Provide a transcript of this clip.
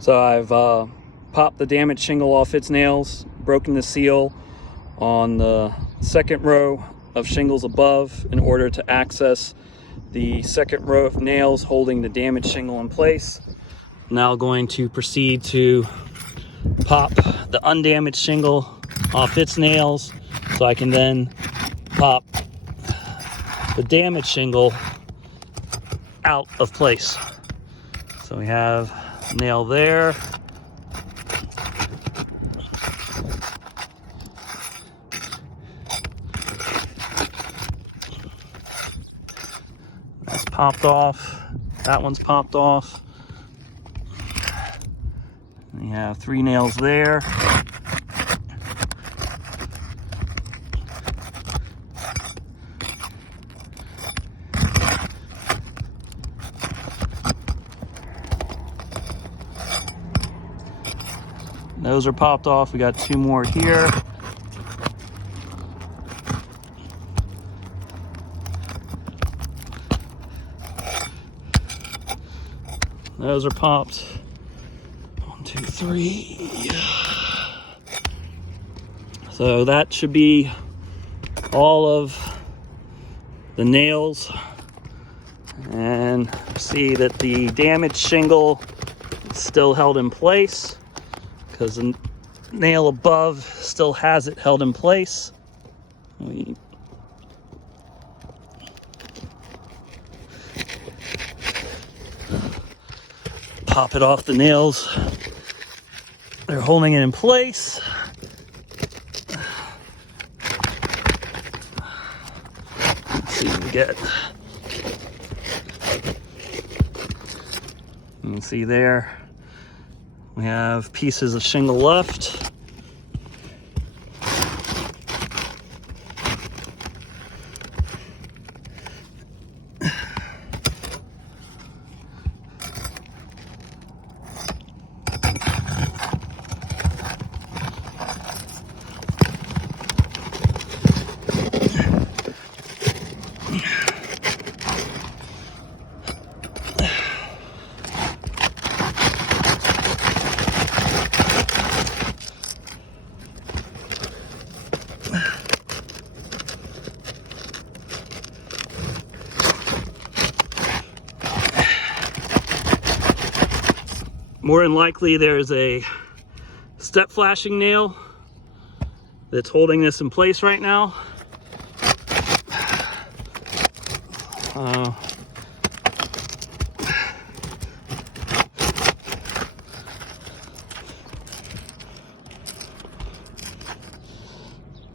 So I've popped the damaged shingle off its nails, broken the seal on the second row of shingles above in order to access the second row of nails holding the damaged shingle in place. Now going to proceed to pop the undamaged shingle off its nails so I can then pop the damaged shingle out of place. So we have a nail there. That's popped off. That one's popped off. We have 3 nails there. Those are popped off. We got 2 more here. Those are popped. 1, 2, 3. So that should be all of the nails. And see that the damaged shingle is still held in place because the nail above still has it held in place. We pop it off the nails. They're holding it in place. Let's see what we get. You can see there we have pieces of shingle left. More than likely there's a step flashing nail that's holding this in place right now.